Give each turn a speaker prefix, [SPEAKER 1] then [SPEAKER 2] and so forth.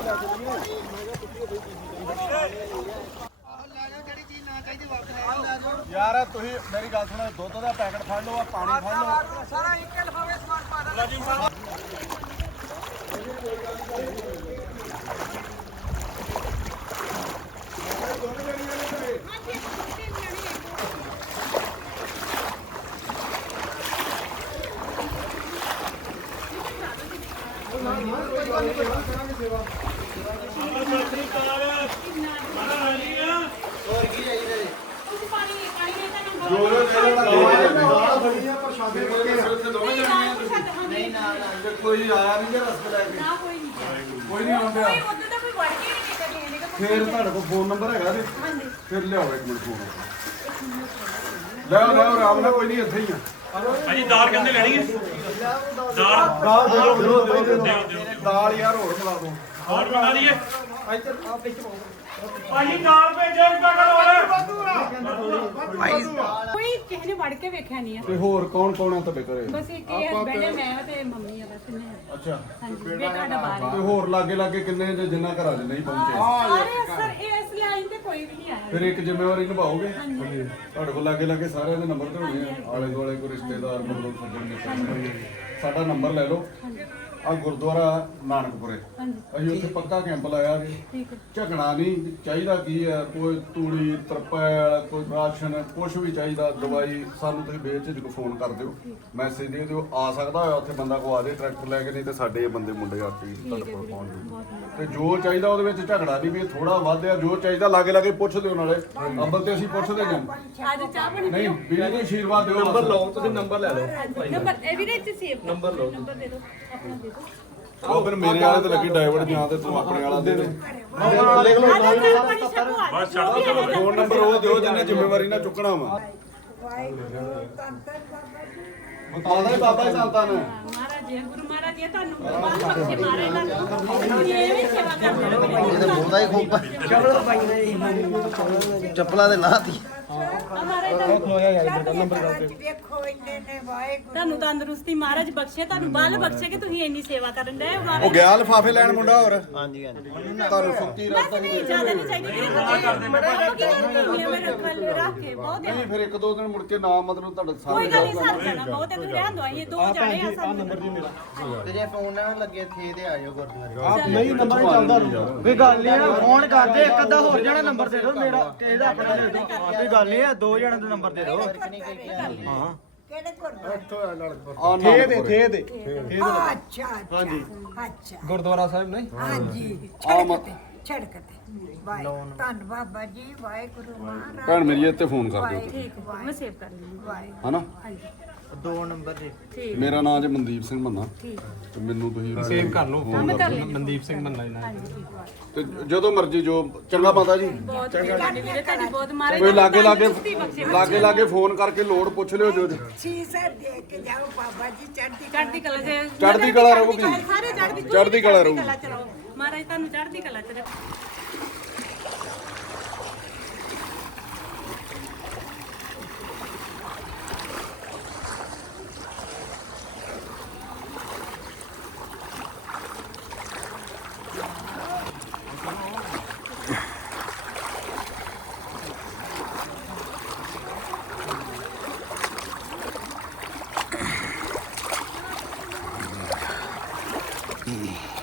[SPEAKER 1] यार तुम मेरी गल सुनो दुध का पैकेट फड़ लो पानी फड़ लो सारा एक लिफाफे समान पा दो कोई आया नहीं रस्ते लैके कोई नहीं आंदा फिर ਤੁਹਾਡੇ ਕੋਲ ਫੋਨ ਨੰਬਰ ਹੈਗਾ ਤੇ ਫਿਰ ਲਿਆਓ ਇੱਕ ਮਿੰਟ ਫੋਨ ਲਿਆਓ ਆਰਾਮ ਨਾਲ ਕੋਈ ਨਹੀਂ ਇੱਥੇ ਹੀ ਆ
[SPEAKER 2] ਭਾਜੀ ਦਾਲ ਕਹਿੰਦੇ ਲੈਣੀ ਹੈ ਦਾਲ
[SPEAKER 1] ਦਾਲ ਯਾਰ ਹੋਰ ਬਣਾ ਦੋ
[SPEAKER 2] ਹੋਰ ਬਣਾ ਦਈਏ
[SPEAKER 1] ਇੱਧਰ ਆ ਵਿੱਚ ਪਾਓ
[SPEAKER 2] ਭਾਜੀ ਦਾਲ ਭੇਜੋ ਪੈਕਟ ਹੋਰ
[SPEAKER 3] ਕੋਈ ਕਿਸੇ ਨੇ ਵੜ ਕੇ ਵੇਖਿਆ ਨਹੀਂ ਆ
[SPEAKER 1] ਤੇ ਹੋਰ ਕੌਣ ਕੌਣ ਆ ਤੁਹਾਡੇ ਘਰੇ
[SPEAKER 3] ਬਸ ਇੱਕ ਇਹ ਹਸਬੈਂਡ ਹੈ ਮੈਂ ਤੇ ਮੰਮੀ ਆ ਬਸ ਨੇ
[SPEAKER 1] ਅੱਛਾ
[SPEAKER 3] ਹਾਂਜੀ ਬੇਟਾ ਸਾਡਾ ਬਾਹਰ
[SPEAKER 1] ਤੇ ਹੋਰ ਲਾਗੇ ਕਿੰਨੇ ਜੇ ਜਿੰਨਾ ਘਰਾਂ 'ਚ ਨਹੀਂ ਪਹੁੰਚੇ
[SPEAKER 3] ਸਾਰੇ ਸਰ ਇਸ ਲਾਈਨ ਤੇ ਕੋਈ ਵੀ ਨਹੀਂ ਆਇਆ
[SPEAKER 1] ਫਿਰ ਇੱਕ ਜ਼ਿੰਮੇਵਾਰੀ ਨਿਭਾਓਗੇ ਤੁਹਾਡੇ ਕੋਲ ਲਾਗੇ ਸਾਰਿਆਂ ਦੇ ਨੰਬਰ ਤੇ ਹੋਣੇ ਆ ਆਲੇ ਦੁਆਲੇ ਕੋਈ ਰਿਸ਼ਤੇਦਾਰ ਮਤਲਬ ਸੱਜਣ ਮਿੱਤਰ ਸਾਡਾ ਨੰਬਰ ਲੈ ਲਓ ਆ ਗੁਰਦੁਆਰਾ ਨਾਨਕਪੁਰੇ ਅਸੀਂ ਉੱਥੇ ਪੱਕਾ ਕੈਂਪ ਲਾਇਆ ਜੀ ਝਗਣਾ ਨਹੀਂ ਚਾਹੀਦਾ ਕੀ ਹੈ ਕੋਈ ਤੂੜੀ ਤਰਪੈਲ ਕੋਈ ਰਾਸ਼ਨ ਕੁਝ ਵੀ ਚਾਹੀਦਾ ਦਵਾਈ ਸਾਨੂੰ ਤੁਸੀਂ ਬੇਝਿਜਕ ਫੋਨ ਕਰ ਦਿਓ ਮੈਸੇਜ ਦੇ ਦਿਓ ਆ ਸਕਦਾ ਹੋਇਆ ਉੱਥੇ ਬੰਦਾ ਕੋ ਆ ਜਾਏ ਟਰੈਕਟਰ ਲੈ ਕੇ ਨਹੀਂ ਤੇ ਸਾਡੇ ਬੰਦੇ ਮੁੰਡੇ ਆ ਕੇ ਤੁਹਾਡੇ ਕੋਲ ਪਹੁੰਚ ਜੂ ਤੇ ਜੋ ਚਾਹੀਦਾ ਉਹਦੇ ਵਿੱਚ ਝਗੜਾ ਨਹੀਂ ਵੀ ਥੋੜਾ ਵੱਧ ਆ ਜੋ ਚਾਹੀਦਾ ਲਾਗੇ ਪੁੱਛ ਲਿਓ ਨਾਲੇ ਅੰਬਲ ਤੇ ਅਸੀਂ ਪੁੱਛਦੇ ਜਾਂ
[SPEAKER 3] ਅੱਜ ਚਾਹ ਬਣੀ
[SPEAKER 1] ਨਹੀਂ ਵੀਰੇ ਨੂੰ ਆਸ਼ੀਰਵਾਦ ਦਿਓ ਨੰਬਰ ਲਓ ਤੁਸੀਂ ਨੰਬਰ ਲੈ ਲਓ
[SPEAKER 3] ਨੰਬਰ ਇਹ ਵੀ ਵਿੱਚ ਸੇਵ ਨੰਬਰ ਲਓ ਨੰਬਰ ਦੇ ਦਿਓ ਆਪਣਾ ਦੇ ਦਿਓ
[SPEAKER 1] ਉਹ ਫਿਰ ਮੇਰੇ ਵਾਲੇ ਤੇ ਲੱਗੀ ਡਾਈਵਰਟ ਜਾਂ ਤੇ ਤੂੰ ਆਪਣੇ ਵਾਲਾ ਦੇ ਦੇ
[SPEAKER 2] ਬਸ ਛੱਡ ਦੋ ਚਲੋ
[SPEAKER 1] ਫੋਨ ਨੰਬਰ ਉਹ ਦਿਓ ਜਿਹਨੇ ਜ਼ਿੰਮੇਵਾਰੀ ਨਾਲ ਚੁੱਕਣਾ ਵਾ ਬਤਾਉਂਦਾ ਹੀ ਬਾਬਾ ਸੰਤਾਂ ਨੇ
[SPEAKER 3] ਮਹਾਰਾਜ ਜੀ ਗੁਰੂ ਮਹਾਰਾਜ ਜੀ ਤੁਹਾਨੂੰ ਬਾਲ ਬਖਸ਼ੇ ਮਾਰੇ ਨਾ ਇਹ ਵੀ ਸੇਵਾ ਕਰਦੇ ਰਹੋ
[SPEAKER 4] ਇਹ ਤਾਂ ਬਹੁਤਾ ਹੀ ਖੂਬ ਚੱਪਲਾਂ ਦੇ ਲਾਹ ਦੀ
[SPEAKER 3] ਤੁਹਾਨੂੰ ਤੰਦਰੁਸਤੀ ਮਹਾਰਾਜ ਬਖਸ਼ੇ ਤੁਹਾਨੂੰ ਬਲ ਬਖਸ਼ੇ ਕਿ ਤੁਸੀਂ ਇੰਨੀ ਸੇਵਾ ਕਰਨ ਦੇ
[SPEAKER 1] ਉਹ ਗਿਆ ਲਿਫਾਫੇ ਲੈਣ ਮੁੰਡਾ ਹੋਰ
[SPEAKER 4] ਹਾਂਜੀ ਹਾਂਜੀ
[SPEAKER 1] ਤੁਹਾਨੂੰ ਸੁੱਕੀ ਰਾਤ ਤੱਕ
[SPEAKER 3] ਨਹੀਂ ਜ਼ਿਆਦਾ ਨਹੀਂ ਚਾਹੀਦੀ ਮੇਰੇ ਕੋਲ ਰੱਖ ਕੇ ਬਹੁਤ
[SPEAKER 1] ਨਹੀਂ ਫਿਰ ਇੱਕ ਦੋ ਦਿਨ ਮੁੜ ਕੇ ਨਾ ਮਤਲਬ ਤੁਹਾਡਾ
[SPEAKER 3] ਕੋਈ
[SPEAKER 1] ਸਾਰੇ
[SPEAKER 3] ਗੱਲ ਨਹੀਂ ਸਰ ਜਾਣਾ ਬਹੁਤ ਤੁਸੀਂ ਰਹਿਣ ਦੋ ਇਹ ਦੋ ਜਾਣੇ ਆ ਸਾਨੂੰ ਨੰਬਰ ਜੀ ਮੇਰਾ
[SPEAKER 4] ਤੇ ਜੇ ਫੋਨ ਨਾ ਲੱਗੇ ਥੇ ਤੇ ਆ ਜਾਓ ਗੁਰਦੁਆਰੇ
[SPEAKER 1] ਆਪ ਨਹੀਂ ਨੰਬਰ ਚੱਲਦਾ
[SPEAKER 5] ਵੀ ਗੱਲ ਨਹੀਂ ਆ ਫੋਨ ਕਰਦੇ ਇੱਕ ਅੱਧਾ ਹੋਰ ਜਣਾ ਨੰਬਰ ਦੇ ਦਿਓ ਮੇਰਾ ਕਿਸੇ ਦਾ ਆਪਣਾ ਦੇ ਦਿਓ ਕੋਈ ਗੱਲ ਨਹੀਂ ਆ ਦੋ ਜਣਾਂ ਦਾ ਨੰਬਰ ਦੇ ਦਿਓ ਹਾਂ
[SPEAKER 1] ਥੇ ਦੇ
[SPEAKER 6] ਅੱਛਾ
[SPEAKER 1] ਹਾਂਜੀ
[SPEAKER 6] ਅੱਛਾ
[SPEAKER 1] ਗੁਰਦੁਆਰਾ ਸਾਹਿਬ ਨਹੀਂ
[SPEAKER 6] ਹਾਂਜੀ ਛੜਕ ਤੇ ਵਾਹਿ ਧੰਨ ਬਾਬਾ ਜੀ ਵਾਹਿਗੁਰੂ ਮਹਾਰਾਜ
[SPEAKER 1] ਭੈਣ ਮੇਰੀ ਇੱਥੇ ਫੋਨ ਕਰ ਦਿਓ
[SPEAKER 3] ਠੀਕ ਮੈਂ ਸੇਵ ਕਰ ਲਈ
[SPEAKER 1] ਹਨਾ
[SPEAKER 4] ਦੋ ਨੰਬਰ ਦੇ
[SPEAKER 3] ਠੀਕ
[SPEAKER 1] ਮੇਰਾ ਨਾਮ ਜੇ ਮਨਦੀਪ ਸਿੰਘ ਮੰਨਾ
[SPEAKER 3] ਠੀਕ
[SPEAKER 1] ਤੇ ਮੈਨੂੰ ਤੁਸੀਂ
[SPEAKER 5] ਸੇਵ ਕਰ ਲਓ
[SPEAKER 3] ਮੈਂ ਕਰ ਲਈ
[SPEAKER 5] ਮਨਦੀਪ ਸਿੰਘ ਮੰਨਾ ਇਹਨਾਂ
[SPEAKER 3] ਹਾਂਜੀ ਠੀਕ ਵਾ
[SPEAKER 1] ਤੇ ਜਦੋਂ ਮਰਜ਼ੀ ਜੋ ਚੰਗਾ ਮਾਤਾ ਜੀ
[SPEAKER 3] ਬਹੁਤ ਚੰਗਾ ਵੀਰੇ ਤੁਹਾਡੀ ਬਹੁਤ ਮਾਰੇ
[SPEAKER 1] ਕੋਈ ਲਾਗੇ ਫੋਨ ਕਰਕੇ ਲੋੜ ਪੁੱਛ ਲਿਓ ਜੋ
[SPEAKER 6] ਸੀਸਾ ਦੇ ਕੇ ਜਾਓ ਬਾਬਾ ਜੀ
[SPEAKER 3] ਚੜ੍ਹਦੀ ਕਲਾ ਦੇ
[SPEAKER 1] ਚੜ੍ਹਦੀ ਕਲਾ ਰਹੂਗੀ
[SPEAKER 3] ਸਾਰੇ
[SPEAKER 1] ਚੜ੍ਹਦੀ ਕਲਾ ਰਹੂਗੀ
[SPEAKER 3] ਮਹਾਰਾਜ ਤੁਹਾਨੂੰ ਚੜ੍ਹਦੀ ਕਲਾ ਚ ਰੱਖੇ
[SPEAKER 4] Mm-hmm.